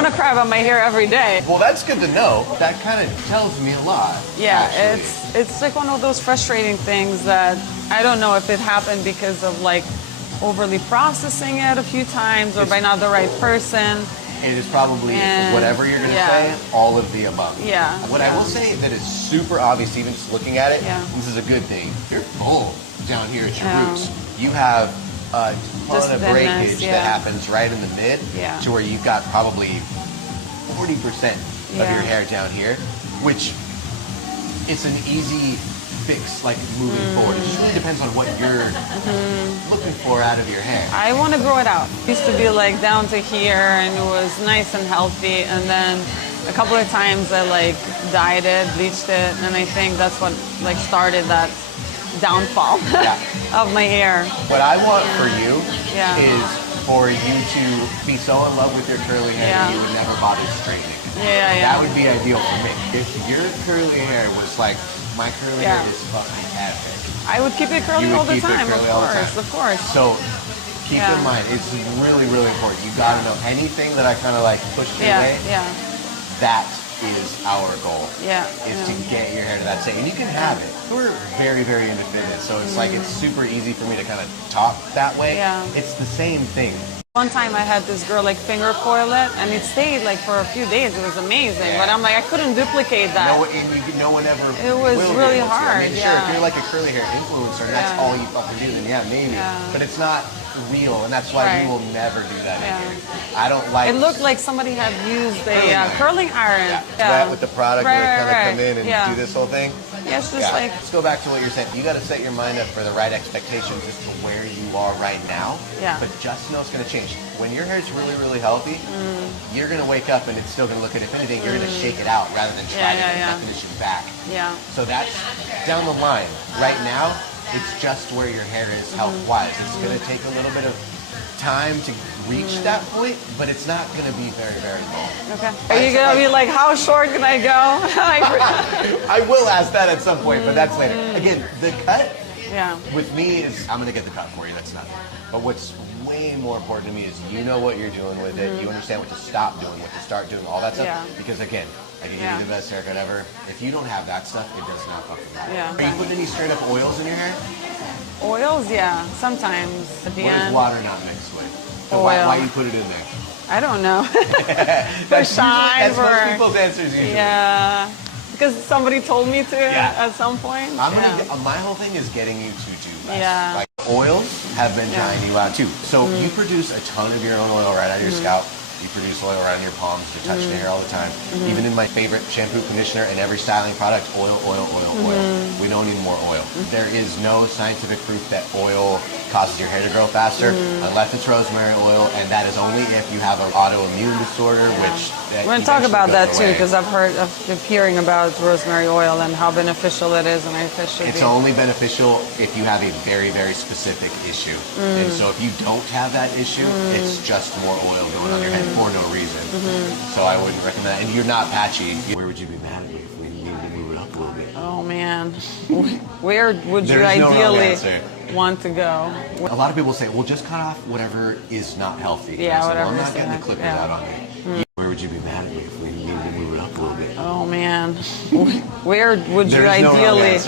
want to cry about my hair every day. Well, that's good to know. That kind of tells me a lot. Yeah, actually. it's like one of those frustrating things that I don't know if it happened because of like overly processing it a few times or by not the right person. It is probably whatever you're going to say, all of the above. Yeah. What I will say that is super obvious, even just looking at it, this is a good thing. You're full down here at your roots. You have a ton of breakage that happens right in the mid to where you've got probably 40% of your hair down here, which it's an easy fix, like moving forward. It just really depends on what you're looking for out of your hair. I want to grow it out. It used to be like down to here and it was nice and healthy, and then a couple of times I like dyed it, bleached it, and I think that's what like started that downfall of my hair. What I want for you Yeah. is for you to be so in love with your curly hair that you would never bother straightening. That would be ideal for me. If your curly hair was like, my curly hair is fucking epic, I would keep it curly all the time, of course. So keep in mind, it's really, really important. You gotta know anything that I kind of like pushed your way. That is our goal. Is to get your hair to that state, and you can have it. We're very, very into fitness, so it's like it's super easy for me to kind of talk that way. It's the same thing. One time I had this girl like finger coil it, and it stayed like for a few days. It was amazing, but I'm like I couldn't duplicate that. No one ever. It was really hard. I mean, sure, if you're like a curly hair influencer and that's all you fucking do, then maybe. But it's not real, and that's why we will never do that here. I don't like. It looked like somebody had used a curling iron. With the product where it kind of come in and do this whole thing. It's just like. Let's go back to what you're saying. You got to set your mind up for the right expectations as to where you are right now. But just know it's going to change. When your hair is really, really healthy, you're going to wake up and it's still going to look at, if anything, you're going to shake it out rather than try to definition back. So that's down the line. Right now, it's just where your hair is health-wise. It's going to take a little bit of time to reach that point, but it's not going to be very, very long. Are you going to be like, how short can I go? I will ask that at some point, but that's later. Again, the cut with me is, I'm going to get the cut for you, that's nothing. But what's way more important to me is you know what you're doing with it, you understand what to stop doing, what to start doing, all that stuff. Because again, I can give you the best haircut ever. If you don't have that stuff, it does not fucking matter. Are you putting any straight up oils in your hair? Oils, sometimes. At the What end. is water not mixed with? So Oil. why you put it in there? I don't know. That's shine, that's most people's answers usually. Because somebody told me to at some point. My whole thing is getting you to do less. Like oils have been trying you out too. So you produce a ton of your own oil right out of your scalp. You produce oil around your palms to touch the hair all the time. Even in my favorite shampoo, conditioner, and every styling product, oil, oil, oil, oil. We don't need more oil. There is no scientific proof that oil causes your hair to grow faster, unless it's rosemary oil, and that is only if you have an autoimmune disorder, which we're going to talk about that too, because I've hearing about rosemary oil and how beneficial it is, and I think it should It's only beneficial if you have a very, very specific issue. And so if you don't have that issue, it's just more oil going on your head for no reason. So I wouldn't recommend that. And you're not patchy. Where would you be mad at me if we needed to move it up a little bit? Oh man, where would you ideally want to go? A lot of people say, well, just cut off whatever is not healthy. Whatever. Well, I'm not getting the clippers out on me. Where would you be mad at me if we needed to move it up a little bit? Oh man, where would you ideally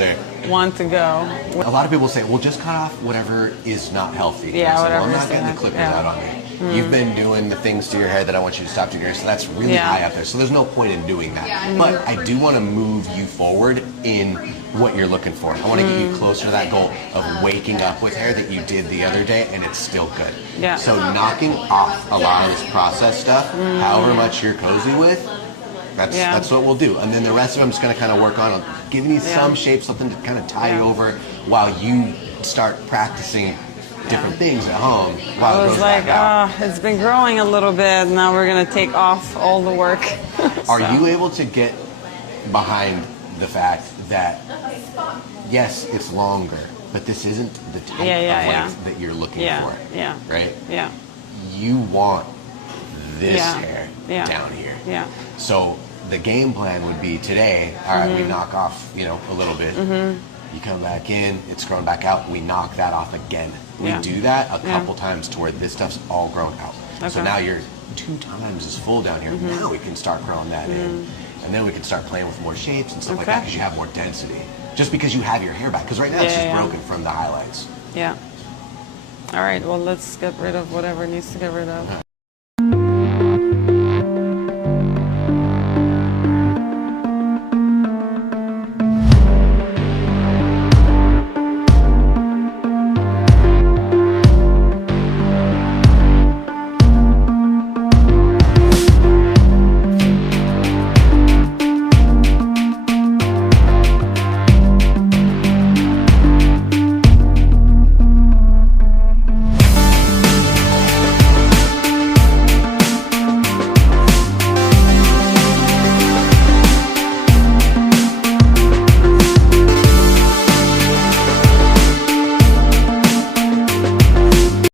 want to go? A lot of people say, well, just cut off whatever is not healthy. Whatever. Well, I'm not getting the clippers out on me. You've been doing the things to your hair that I want you to stop doing your hair, so that's really high up there. So there's no point in doing that. But I do want to move you forward in what you're looking for. I want to get you closer to that goal of waking up with hair that you did the other day and it's still good. So knocking off a lot of this processed stuff, however much you're cozy with, that's what we'll do. And then the rest of them just going to kind of work on giving you some shape, something to kind of tie you over while you start practicing different things at home. I was like, it's been growing a little bit. Now we're going to take off all the work. Are you able to get behind the fact that, yes, it's longer, but this isn't the type of length that you're looking for? Right? You want this hair down here. So the game plan would be today, all right, we knock off, a little bit. You come back in, it's grown back out, we knock that off again. We do that a couple times to where this stuff's all grown out. So now you're 2 times as full down here. Now we can start growing that in. And then we can start playing with more shapes and stuff like that because you have more density. Just because you have your hair back. Because right now it's just broken from the highlights. Yeah. All right, well, let's get rid of whatever needs to get rid of. All right.